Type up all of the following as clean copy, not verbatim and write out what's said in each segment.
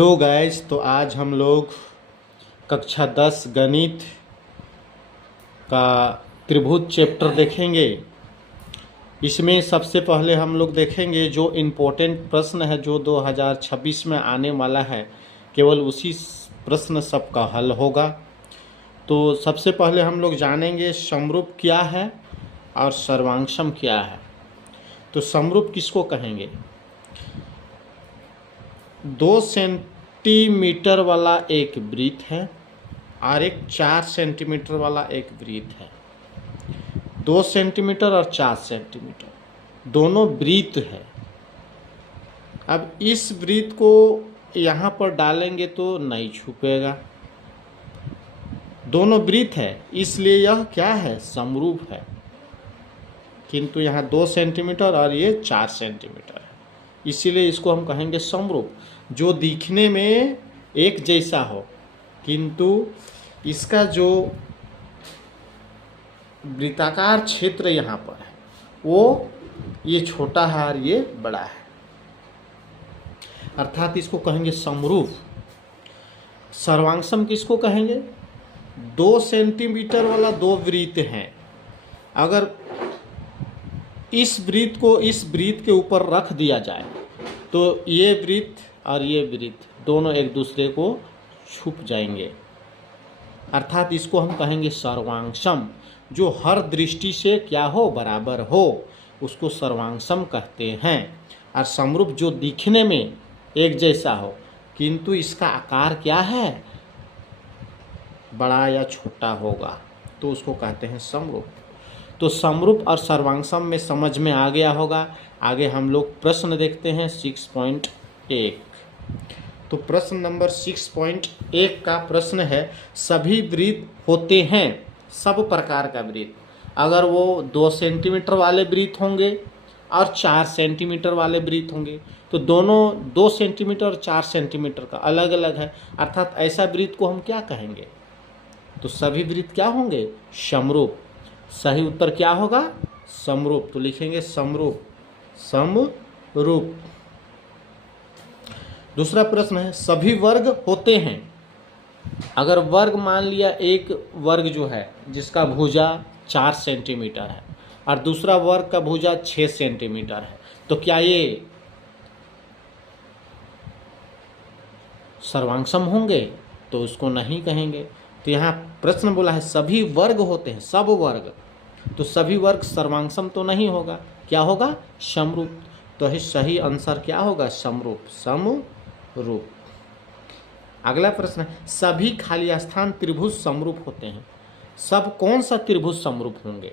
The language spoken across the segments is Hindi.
हेलो गाइस, तो आज हम लोग कक्षा 10 गणित का त्रिभुज चैप्टर देखेंगे। इसमें सबसे पहले हम लोग देखेंगे जो इम्पोर्टेंट प्रश्न है जो 2026 में आने वाला है, केवल उसी प्रश्न सब का हल होगा। तो सबसे पहले हम लोग जानेंगे समरूप क्या है और सर्वांशम क्या है। तो समरूप किसको कहेंगे? 2 सेंटीमीटर वाला एक वृत्त है और एक 4 सेंटीमीटर वाला एक वृत्त है। 2 सेंटीमीटर और 4 सेंटीमीटर दोनों वृत्त है। अब इस वृत्त को यहाँ पर डालेंगे तो नहीं छुपेगा, दोनों वृत्त है, इसलिए यह क्या है? समरूप है। किंतु यहाँ 2 सेंटीमीटर और ये 4 सेंटीमीटर है, इसीलिए इसको हम कहेंगे समरूप। जो दिखने में एक जैसा हो किंतु इसका जो वृत्ताकार क्षेत्र यहाँ पर है वो ये छोटा है और ये बड़ा है, अर्थात इसको कहेंगे समरूप। सर्वांशम किसको कहेंगे? 2 सेंटीमीटर वाला 2 वृत्त हैं। अगर इस वृत्त को इस वृत्त के ऊपर रख दिया जाए तो ये वृत्त और ये वृत्त दोनों एक दूसरे को छुप जाएंगे, अर्थात इसको हम कहेंगे सर्वांशम। जो हर दृष्टि से क्या हो? बराबर हो, उसको सर्वांशम कहते हैं। और समरूप जो दिखने में एक जैसा हो किंतु इसका आकार क्या है? बड़ा या छोटा होगा, तो उसको कहते हैं समरूप। तो समरूप और सर्वांशम में समझ में आ गया होगा। आगे हम लोग प्रश्न देखते हैं 6.1। तो प्रश्न नंबर 6.1 का प्रश्न है, सभी वृत्त होते हैं, सब प्रकार का वृत्त, अगर वो 2 सेंटीमीटर वाले वृत्त होंगे और 4 सेंटीमीटर वाले वृत्त होंगे तो दोनों 2 सेंटीमीटर और 4 सेंटीमीटर का अलग अलग है, अर्थात ऐसा वृत्त को हम क्या कहेंगे? तो सभी वृत्त क्या होंगे? समरूप। सही उत्तर क्या होगा? समरूप। तो लिखेंगे समरूप, समरूप। दूसरा प्रश्न है, सभी वर्ग होते हैं। अगर वर्ग मान लिया, एक वर्ग जो है जिसका भुजा 4 सेंटीमीटर है और दूसरा वर्ग का भुजा 6 सेंटीमीटर है, तो क्या ये सर्वांशम होंगे? तो उसको नहीं कहेंगे। तो यहाँ प्रश्न बोला है सभी वर्ग होते हैं, सब वर्ग, तो सभी वर्ग सर्वांशम तो नहीं होगा, क्या होगा? समरूप। तो ही सही आंसर क्या होगा? समरूप, समरूप। अगला प्रश्न है, सभी खाली स्थान त्रिभुज समरूप होते हैं। सब कौन सा त्रिभुज समरूप होंगे?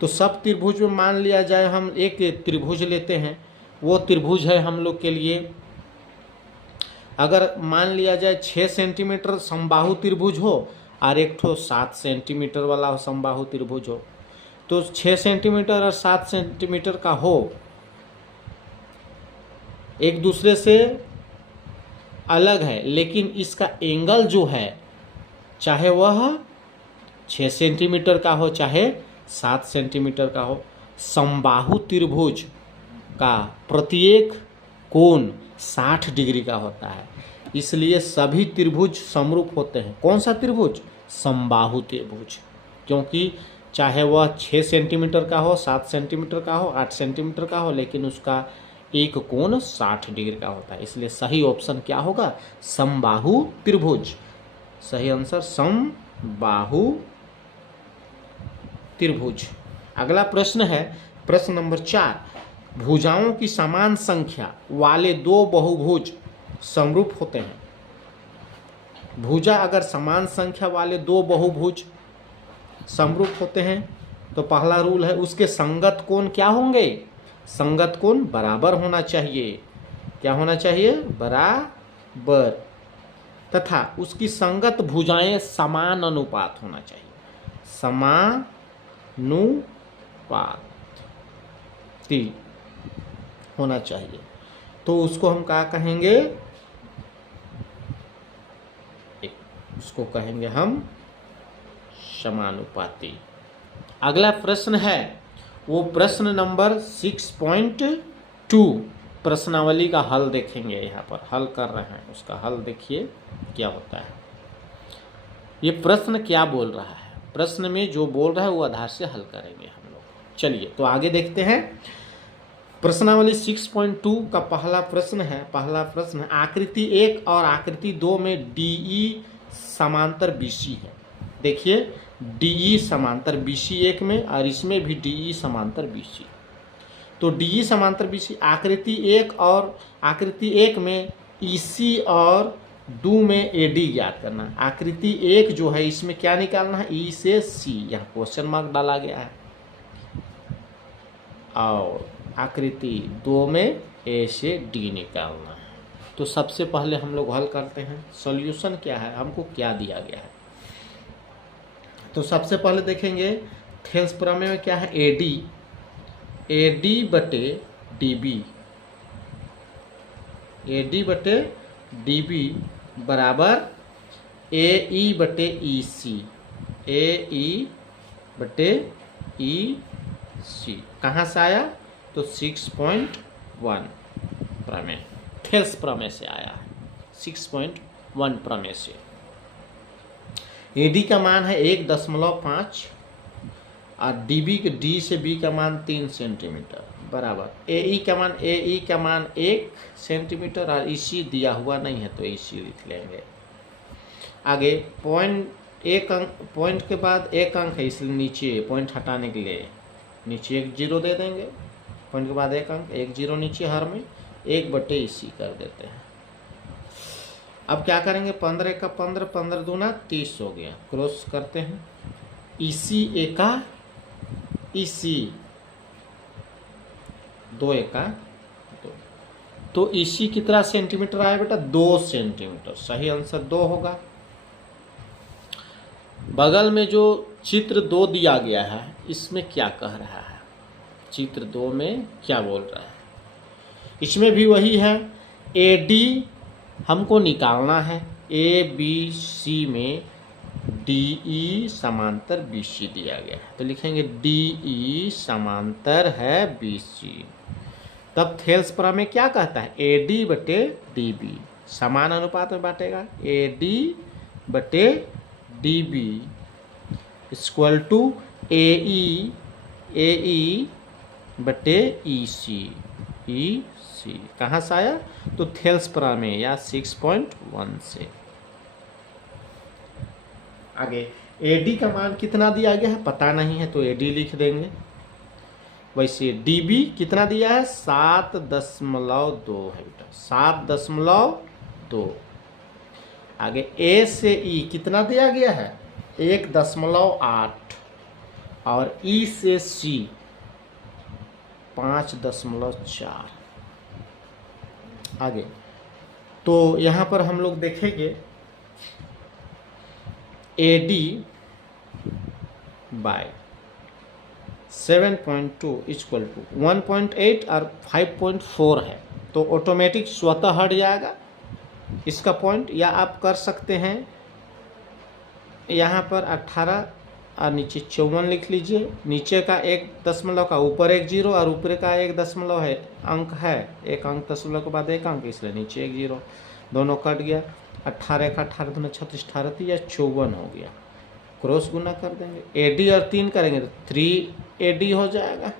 तो सब त्रिभुज में मान लिया जाए, हम एक त्रिभुज लेते हैं, वो त्रिभुज है हम लोग के लिए, अगर मान लिया जाए 6 सेंटीमीटर समबाहु त्रिभुज हो और एक ठो 7 सेंटीमीटर वाला समबाहु त्रिभुज हो, तो 6 सेंटीमीटर और 7 सेंटीमीटर का हो, एक दूसरे से अलग है, लेकिन इसका एंगल जो है चाहे वह 6 सेंटीमीटर का हो चाहे 7 सेंटीमीटर का हो, समबाहु त्रिभुज का प्रत्येक कोण 60 डिग्री का होता है, इसलिए सभी त्रिभुज समरूप होते हैं। कौन सा त्रिभुज? समबाहु त्रिभुज, क्योंकि चाहे वह 6 सेंटीमीटर का हो, 7 सेंटीमीटर का हो, 8 सेंटीमीटर का हो, लेकिन उसका एक कोण 60 डिग्री का होता है, इसलिए सही ऑप्शन क्या होगा? समबाहु त्रिभुज। सही आंसर समबाहु त्रिभुज। अगला प्रश्न है प्रश्न नंबर 4, भुजाओं की समान संख्या वाले 2 बहुभुज समरूप होते हैं। भुजा अगर समान संख्या वाले 2 बहुभुज समरूप होते हैं तो पहला रूल है उसके संगत कोण क्या होंगे? संगत कोण बराबर होना चाहिए। क्या होना चाहिए? बराबर। तथा उसकी संगत भुजाएं समान अनुपात होना चाहिए, समानुपाती होना चाहिए, तो उसको हम क्या कहेंगे? उसको कहेंगे हम समानुपाती। अगला प्रश्न है वो प्रश्न नंबर 6.2, प्रश्नावली का हल देखेंगे। यहाँ पर हल कर रहे हैं, उसका हल देखिए क्या होता है। ये प्रश्न क्या बोल रहा है, प्रश्न में जो बोल रहा है वो आधार से हल करेंगे हम लोग। चलिए तो आगे देखते हैं। प्रश्नावली 6.2 का पहला प्रश्न है। पहला प्रश्न, आकृति 1 और आकृति 2 में DE समांतर BC है। देखिए DE समांतर BC 1 में और इसमें भी DE समांतर BC। तो DE समांतर BC आकृति 1 और आकृति 1 में EC और 2 में AD ज्ञात करना। आकृति 1 जो है इसमें क्या निकालना है, E से C, यहाँ क्वेश्चन मार्क डाला गया है। और आकृति 2 में A से D निकालना है। तो सबसे पहले हम लोग हल करते हैं। सॉल्यूशन क्या है, हमको क्या दिया गया है। तो सबसे पहले देखेंगे थेल्स प्रमेय में क्या है, AD बटे DB, AD बटे DB बराबर AE बटे EC, AE बटे EC। कहाँ से आया, तो 6.1 प्रमेय, थेल्स प्रमेय से आया है। 6.1 प्रमेय से AD का मान है 1.5 और D से B का मान 3 सेंटीमीटर बराबर AE का मान 1 सेंटीमीटर और EC दिया हुआ नहीं है तो EC लिख लेंगे। आगे पॉइंट के बाद एक अंक है, इसलिए नीचे पॉइंट हटाने के लिए नीचे 1 0 दे देंगे। पॉइंट के बाद एक अंक, 1 0 नीचे हर में 1 बटे EC कर देते हैं। अब क्या करेंगे, 15 का 15, 15 दूना 30 हो गया। क्रॉस करते हैं, EC एका EC 2 एका 2। तो EC कितना सेंटीमीटर आया बेटा, 2 सेंटीमीटर। सही आंसर 2 होगा। बगल में जो चित्र 2 दिया गया है इसमें क्या कह रहा है, चित्र 2 में क्या बोल रहा है, इसमें भी वही है। AD हमको निकालना है, ABC में DE समांतर BC दिया गया है तो लिखेंगे DE समांतर है BC। तब थेल्स प्रमेय क्या कहता है, AD बटे DB समान अनुपात में बांटेगा। AD बटे DB इक्वल टू AE बटे EC कहाँ से आया, तो थेल्स प्रमेय या 6.1 से। आगे AD का मान कितना दिया गया है पता नहीं है तो AD लिख देंगे। वैसे DB कितना दिया है, 7.2 है बेटा, 7.2। आगे A से E कितना दिया गया है, 1.8 और E से C 5.4। आगे तो यहाँ पर हम लोग देखेंगे AD बाय 7.2 इक्वल टू 1.8 और 5.4 है तो ऑटोमेटिक स्वतः हट जाएगा इसका पॉइंट। या आप कर सकते हैं यहाँ पर 18 और नीचे 54 लिख लीजिए। नीचे का 1 दशमलव का ऊपर 1 0 और ऊपर का 1 दशमलव है अंक है, एक अंक दशमलव के बाद एक अंक, इसलिए नीचे 1 0, दोनों कट गया। 18 का 18 दूना 36, 18 या 54 हो गया। क्रॉस गुना कर देंगे, AD और 3 करेंगे तो 3AD हो जाएगा।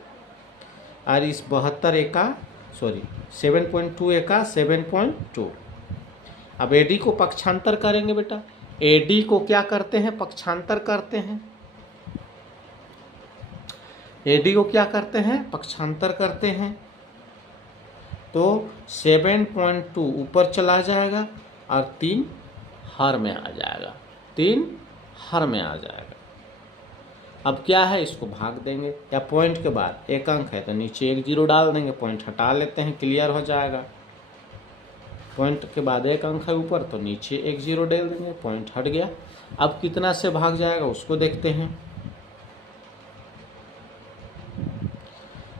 और इस 7.2 एका 7.2। अब AD को पक्षांतर करेंगे बेटा, AD को क्या करते हैं, पक्षांतर करते हैं। AD को क्या करते हैं, पक्षांतर करते हैं। तो 7.2 ऊपर चला जाएगा और 3 हर में आ जाएगा, 3 हर में आ जाएगा। अब क्या है, इसको भाग देंगे या पॉइंट के बाद एक अंक है तो नीचे 1 0 डाल देंगे, पॉइंट हटा लेते हैं, क्लियर हो जाएगा। पॉइंट के बाद एक अंक है ऊपर तो नीचे 1 0 डाल देंगे, पॉइंट हट गया। अब कितना से भाग जाएगा उसको देखते हैं।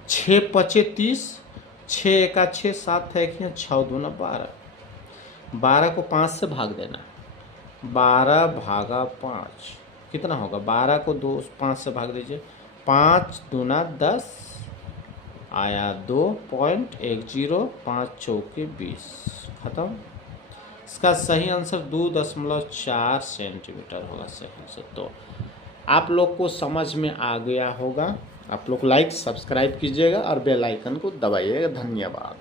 6 5 30, 6 एका 6, 7 है 6 दूना 12। 12 को 5 से भाग देना, 12 भागा 5 कितना होगा, 12 को 5 से भाग दीजिए, 5 दूना 10 आया 2.10, 5 चौके 20, खत्म। इसका सही आंसर 2.4 सेंटीमीटर होगा सही आंसर। तो आप लोग को समझ में आ गया होगा। आप लोग लाइक सब्सक्राइब कीजिएगा और बेल आइकन को दबाइएगा। धन्यवाद।